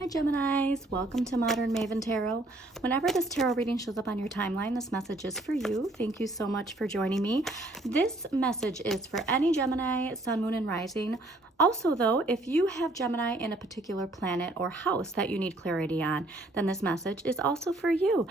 Hi Geminis, welcome to Modern Maven Tarot. Whenever this tarot reading shows up on your timeline, this message is for you. Thank you so much for joining me. This message is for any Gemini, Sun, Moon, and Rising. Also though, if you have Gemini in a particular planet or house that you need clarity on, then this message is also for you.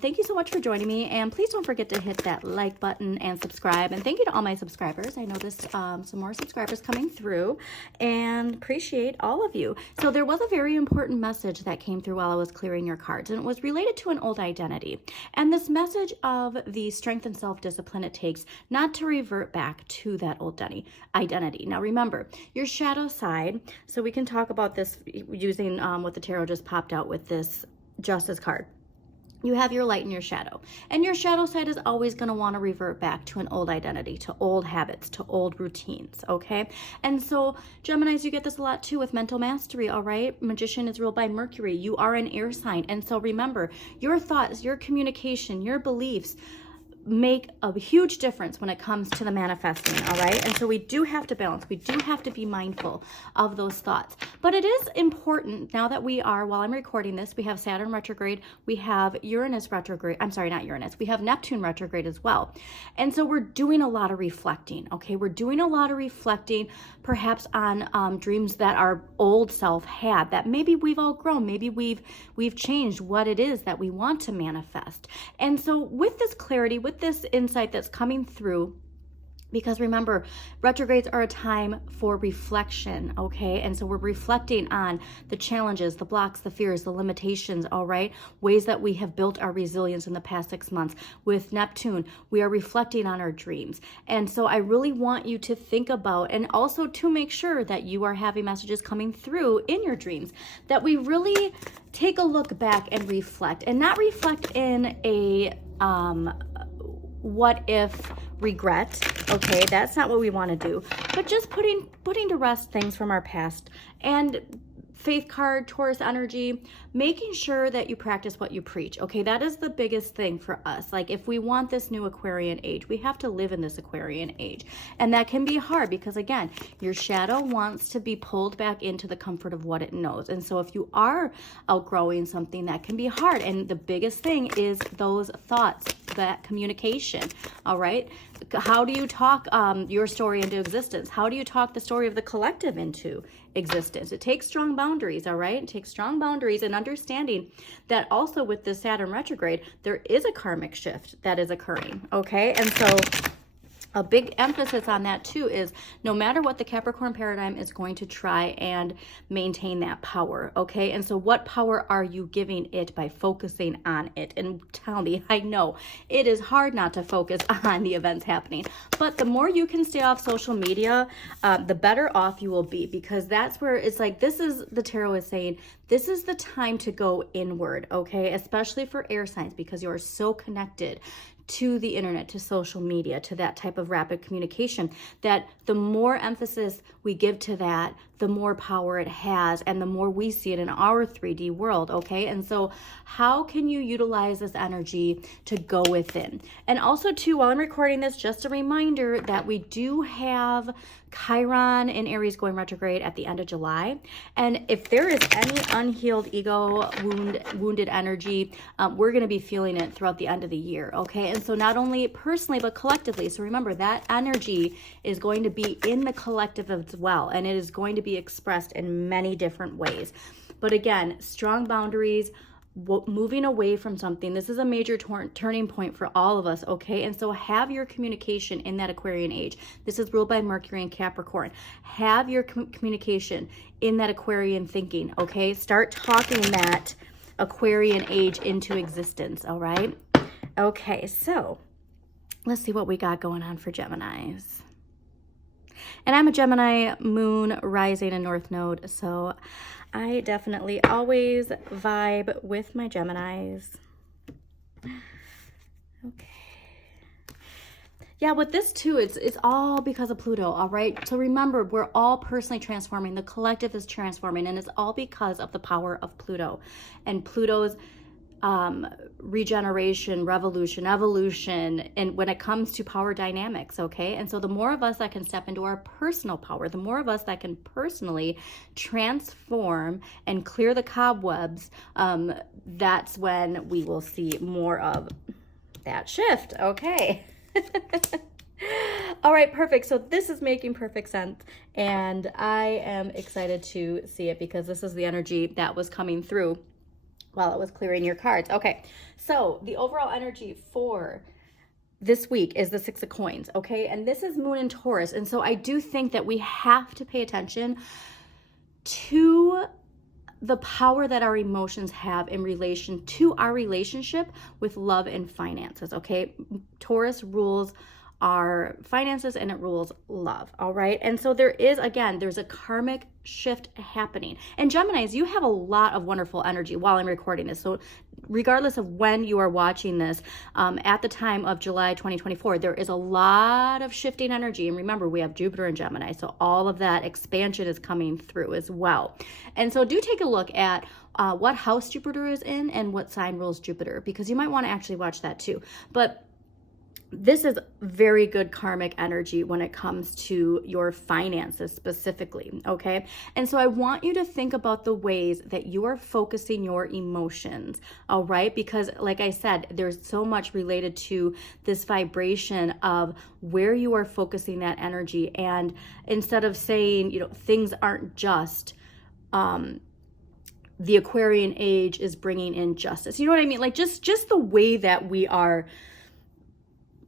Thank you so much for joining me, and please don't forget to hit that like button and subscribe. And thank you to all my subscribers. I noticed some more subscribers coming through, and appreciate all of you. So there was a very important message that came through while I was clearing your cards, and it was related to an old identity. And this message of the strength and self-discipline it takes not to revert back to that old identity. Now remember, your shadow side, so we can talk about this using what the tarot just popped out with this Justice card. You have your light and your shadow. And your shadow side is always going to want to revert back to an old identity, to old habits, to old routines, okay? And so, Geminis, you get this a lot too with mental mastery, all right? Magician is ruled by Mercury. You are an air sign. And so remember, your thoughts, your communication, your beliefs make a huge difference when it comes to the manifesting, all right? And so we do have to balance. We do have to be mindful of those thoughts. But it is important now that we are, while I'm recording this, we have Saturn retrograde, we have Uranus retrograde, I'm sorry, not Uranus, we have Neptune retrograde as well. And so we're doing a lot of reflecting, okay? We're doing a lot of reflecting perhaps on dreams that our old self had, that maybe we've outgrown, maybe we've changed what it is that we want to manifest. And so with this clarity, with this insight that's coming through, because remember, retrogrades are a time for reflection, okay? And so we're reflecting on the challenges, the blocks, the fears, the limitations, all right? Ways that we have built our resilience in the past 6 months. With Neptune, we are reflecting on our dreams. And so I really want you to think about, and also to make sure that you are having messages coming through in your dreams, that we really take a look back and reflect, and not reflect in a what if regret, okay? That's not what we want to do, but just putting to rest things from our past. And Faith card, Taurus energy, making sure that you practice what you preach, okay? That is the biggest thing for us. Like, if we want this new Aquarian age, we have to live in this Aquarian age. And that can be hard because, again, your shadow wants to be pulled back into the comfort of what it knows. And so if you are outgrowing something, that can be hard. And the biggest thing is those thoughts, that communication, all right? How do you talk your story into existence? How do you talk the story of the collective into existence? It takes strong boundaries, all right? It takes strong boundaries and understanding that also with the Saturn retrograde, there is a karmic shift that is occurring, okay? And so a big emphasis on that too is no matter what, the Capricorn paradigm is going to try and maintain that power, okay? And so what power are you giving it by focusing on it? And tell me, I know it is hard not to focus on the events happening, but the more you can stay off social media, the better off you will be, because that's where it's like, this is, the tarot is saying, this is the time to go inward, okay? Especially for air signs, because you are so connected to the internet, to social media, to that type of rapid communication, that the more emphasis we give to that, the more power it has, and the more we see it in our 3D world, okay? And so how can you utilize this energy to go within? And also too, while I'm recording this, just a reminder that we do have Chiron in Aries going retrograde at the end of July. And if there is any unhealed ego, wounded energy, we're going to be feeling it throughout the end of the year, okay? And so not only personally, but collectively. So remember, that energy is going to be in the collective as well, and it is going to be expressed in many different ways. But again, strong boundaries, moving away from something. This is a major turning point for all of us, okay? And so have your communication in that Aquarian age. This is ruled by Mercury and Capricorn. Have your communication in that Aquarian thinking, okay? Start talking that Aquarian age into existence, all right? Okay, so let's see what we got going on for Geminis. And I'm a Gemini moon, rising, and north node, so I definitely always vibe with my Geminis. Okay. Yeah, with this too, it's all because of Pluto, all right? So remember, we're all personally transforming. The collective is transforming, and it's all because of the power of Pluto. And Pluto's regeneration, revolution, evolution, and when it comes to power dynamics, okay? And so the more of us that can step into our personal power, the more of us that can personally transform and clear the cobwebs, that's when we will see more of that shift, okay? All right, perfect. So this is making perfect sense, and I am excited to see it because this is the energy that was coming through while it was clearing your cards. Okay, so the overall energy for this week is the Six of Coins, okay? And this is Moon in Taurus. And so I do think that we have to pay attention to the power that our emotions have in relation to our relationship with love and finances, okay? Taurus rules our finances and it rules love, all right? And so there is, again, there's a karmic shift happening. And Geminis, you have a lot of wonderful energy while I'm recording this. So regardless of when you are watching this, at the time of July 2024, there is a lot of shifting energy. And remember, we have Jupiter in Gemini, so all of that expansion is coming through as well. And so do take a look at what house Jupiter is in and what sign rules Jupiter, because you might want to actually watch that too. But this is very good karmic energy when it comes to your finances specifically, okay? And so I want you to think about the ways that you are focusing your emotions, all right? Because like I said, there's so much related to this vibration of where you are focusing that energy. And instead of saying, you know, things aren't just, the Aquarian age is bringing in justice. You know what I mean? Like just the way that we are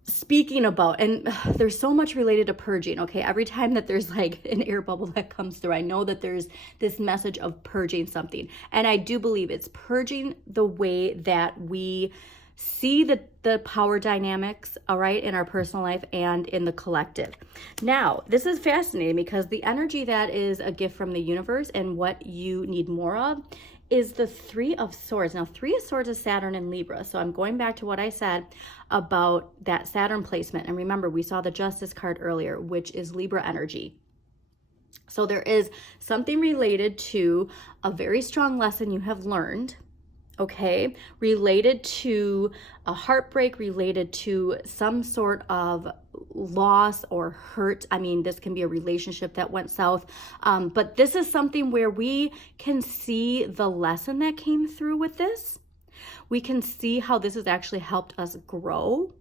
speaking about, and there's so much related to purging, okay? Every time that there's like an air bubble that comes through, I know that there's this message of purging something. And I do believe it's purging the way that we see the power dynamics, all right, in our personal life and in the collective. Now, this is fascinating because the energy that is a gift from the universe and what you need more of is the Three of Swords. Now, Three of Swords is Saturn in Libra. So I'm going back to what I said about that Saturn placement. And remember, we saw the Justice card earlier, which is Libra energy. So there is something related to a very strong lesson you have learned, okay, related to a heartbreak, related to some sort of loss or hurt. I mean, this can be a relationship that went south, but this is something where we can see the lesson that came through with this. We can see how this has actually helped us grow.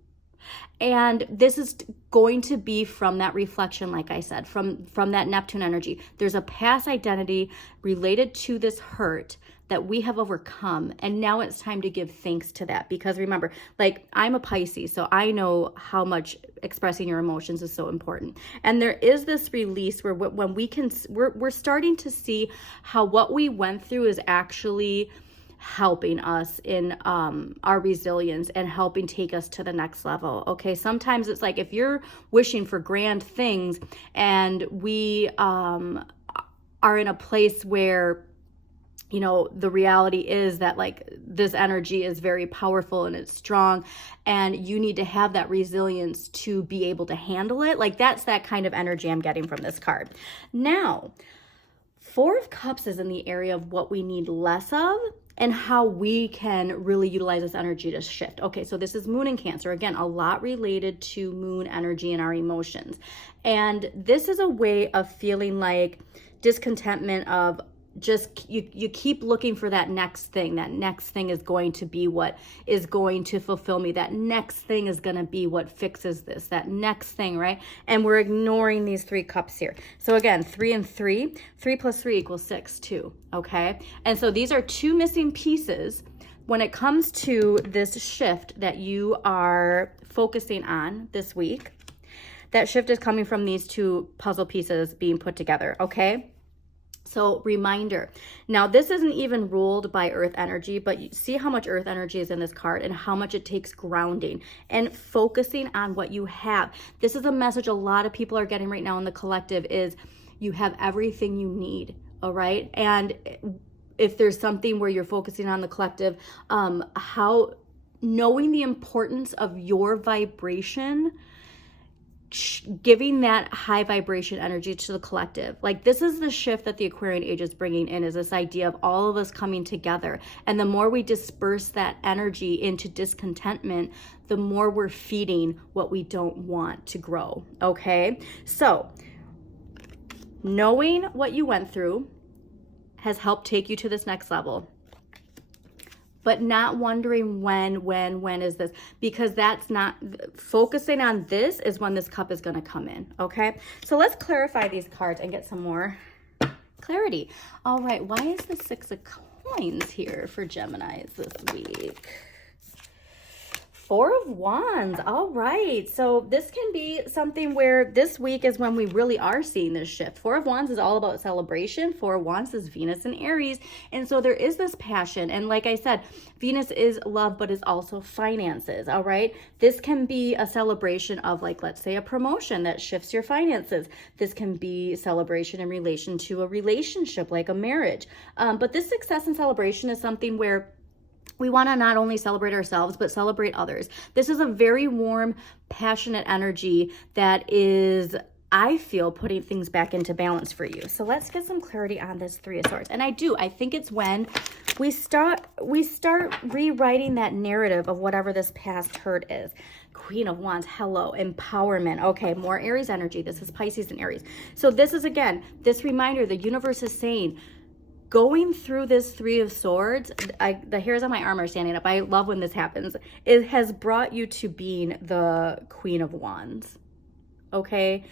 And this is going to be from that reflection, like I said, from that Neptune energy. There's a past identity related to this hurt that we have overcome. And now it's time to give thanks to that. Because remember, like I'm a Pisces, so I know how much expressing your emotions is so important. And there is this release where when we're starting to see how what we went through is actually helping us in our resilience and helping take us to the next level. Okay, sometimes it's like if you're wishing for grand things and we are in a place where, you know, the reality is that like this energy is very powerful and it's strong and you need to have that resilience to be able to handle it. Like that's that kind of energy I'm getting from this card. Now, Four of Cups is in the area of what we need less of and how we can really utilize this energy to shift. Okay, so this is Moon in Cancer. Again, a lot related to Moon energy and our emotions. And this is a way of feeling like discontentment of just you keep looking for that next thing. That next thing is going to be what is going to fulfill me. That next thing is going to be what fixes this. That next thing, right? And we're ignoring these 3 cups here. So again, 3 and 3. 3 plus 3 equals 6 too, okay? And so these are 2 missing pieces when it comes to this shift that you are focusing on this week. That shift is coming from these 2 puzzle pieces being put together, okay? So reminder, now this isn't even ruled by earth energy, but you see how much earth energy is in this card and how much it takes grounding and focusing on what you have. This is a message a lot of people are getting right now in the collective is you have everything you need, all right? And if there's something where you're focusing on the collective, how knowing the importance of your vibration giving that high vibration energy to the collective. Like, this is the shift that the Aquarian age is bringing in, is this idea of all of us coming together. And the more we disperse that energy into discontentment, the more we're feeding what we don't want to grow. Okay, so knowing what you went through has helped take you to this next level, but not wondering when is this, because that's not, focusing on this is when this cup is going to come in. Okay, so let's clarify these cards and get some more clarity. All right, why is the Six of Coins here for Geminis this week? Four of Wands. All right, so this can be something where this week is when we really are seeing this shift. Four of Wands is all about celebration. Four of Wands is Venus and Aries, and so there is this passion. And like I said, Venus is love, but is also finances. All right, this can be a celebration of, like, let's say a promotion that shifts your finances. This can be celebration in relation to a relationship, like a marriage. But this success and celebration is something where we want to not only celebrate ourselves, but celebrate others. This is a very warm, passionate energy that is, I feel, putting things back into balance for you. So let's get some clarity on this Three of Swords. And I think it's when we start rewriting that narrative of whatever this past hurt is. Queen of Wands, hello, empowerment. Okay, more Aries energy. This is Pisces and Aries. So this is, again, this reminder, the universe is saying, going through this Three of Swords, the hairs on my arm are standing up. I love when this happens. It has brought you to being the Queen of Wands. Okay?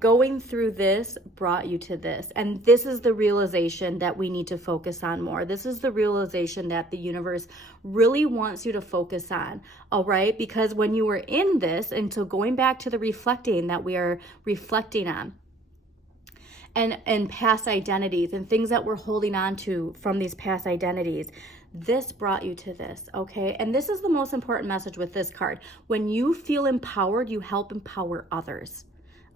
Going through this brought you to this. And this is the realization that we need to focus on more. This is the realization that the universe really wants you to focus on. All right? Because when you were in this, and so going back to the reflecting that we are reflecting on, and past identities and things that we're holding on to from these past identities, this brought you to this. Okay, and this is the most important message with this card. When you feel empowered, you help empower others.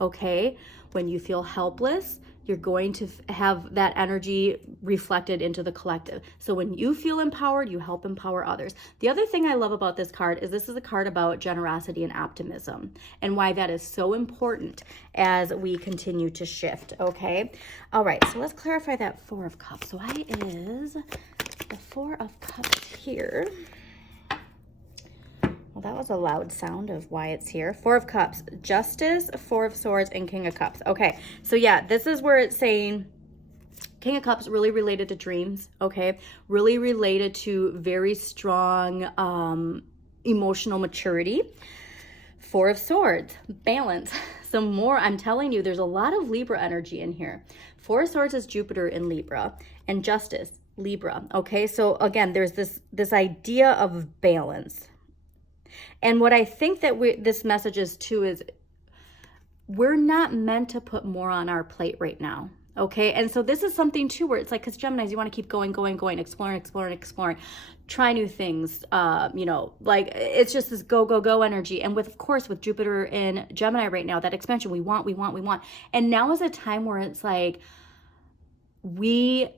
Okay, when you feel helpless, you're going to have that energy reflected into the collective. So when you feel empowered, you help empower others. The other thing I love about this card is this is a card about generosity and optimism, and why that is so important as we continue to shift. Okay, all right, so let's clarify that Four of Cups. Why is the Four of Cups here? Well, that was a loud sound of why it's here. Four of Cups, Justice, Four of Swords, and King of Cups. Okay, so yeah, this is where it's saying King of Cups really related to dreams, okay? Really related to very strong emotional maturity. Four of Swords, balance. Some more, I'm telling you, there's a lot of Libra energy in here. Four of Swords is Jupiter in Libra, and Justice, Libra, okay? So again, there's this idea of balance. And what I think that this message is too is we're not meant to put more on our plate right now. Okay, and so this is something too where it's like, because Geminis, you want to keep going, exploring, try new things. You know, like it's just this go energy. And of course, with Jupiter in Gemini right now, that expansion, we want. And now is a time where it's like we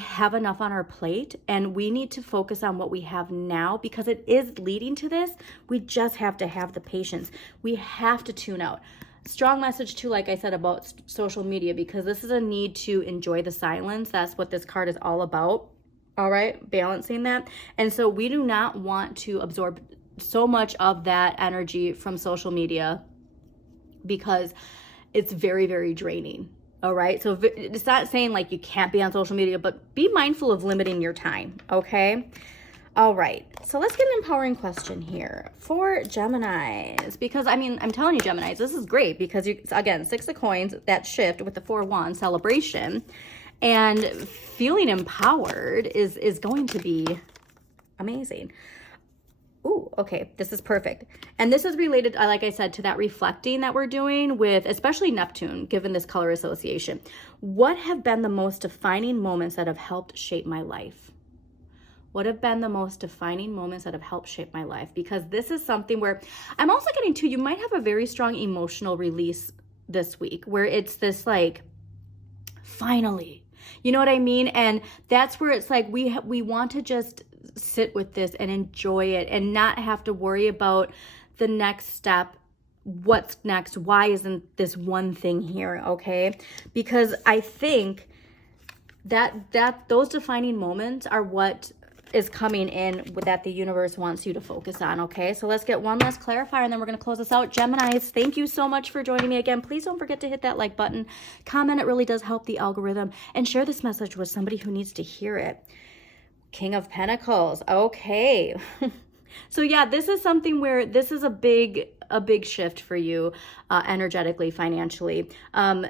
have enough on our plate, and we need to focus on what we have now, because it is leading to this. We just have to have the patience. We have to tune out. Strong message too, like I said, about social media, because this is a need to enjoy the silence. That's what this card is all about. All right, balancing that. And so we do not want to absorb so much of that energy from social media, because it's very, very draining. All right, so it's not saying like you can't be on social media, but be mindful of limiting your time, okay? All right, so let's get an empowering question here for Geminis, because I mean, I'm telling you, Geminis, this is great, because you, again, Six of Coins, that shift with the Four of Wands, celebration, and feeling empowered is going to be amazing. Ooh, okay, this is perfect. And this is related, like I said, to that reflecting that we're doing with, especially Neptune, given this color association. What have been the most defining moments that have helped shape my life? What have been the most defining moments that have helped shape my life? Because this is something where I'm also getting to, you might have a very strong emotional release this week, where it's this like, finally, you know what I mean? And that's where it's like, we want to just sit with this and enjoy it, and not have to worry about the next step what's next? Why isn't this one thing here? Okay. Because I think that those defining moments are what is coming in that the universe wants you to focus on. Okay, so let's get one last clarifier and then we're going to close this out. Geminis, thank you so much for joining me again. Please don't forget to hit that like button, comment. It really does help the algorithm, and share this message with somebody who needs to hear it. King of Pentacles. Okay. So yeah, this is something where this is a big shift for you energetically, financially.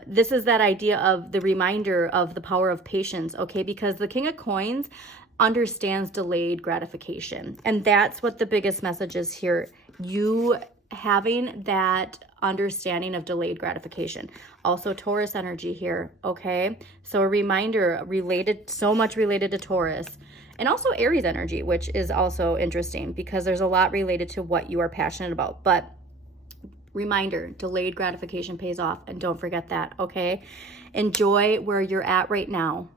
This is that idea of the reminder of the power of patience, okay? Because the King of Coins understands delayed gratification. And that's what the biggest message is here. You having that understanding of delayed gratification. Also Taurus energy here, okay? So a reminder so much related to Taurus. And also Aries energy, which is also interesting because there's a lot related to what you are passionate about. But reminder, delayed gratification pays off. And don't forget that, okay? Enjoy where you're at right now.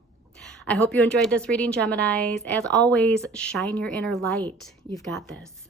I hope you enjoyed this reading, Geminis. As always, shine your inner light. You've got this.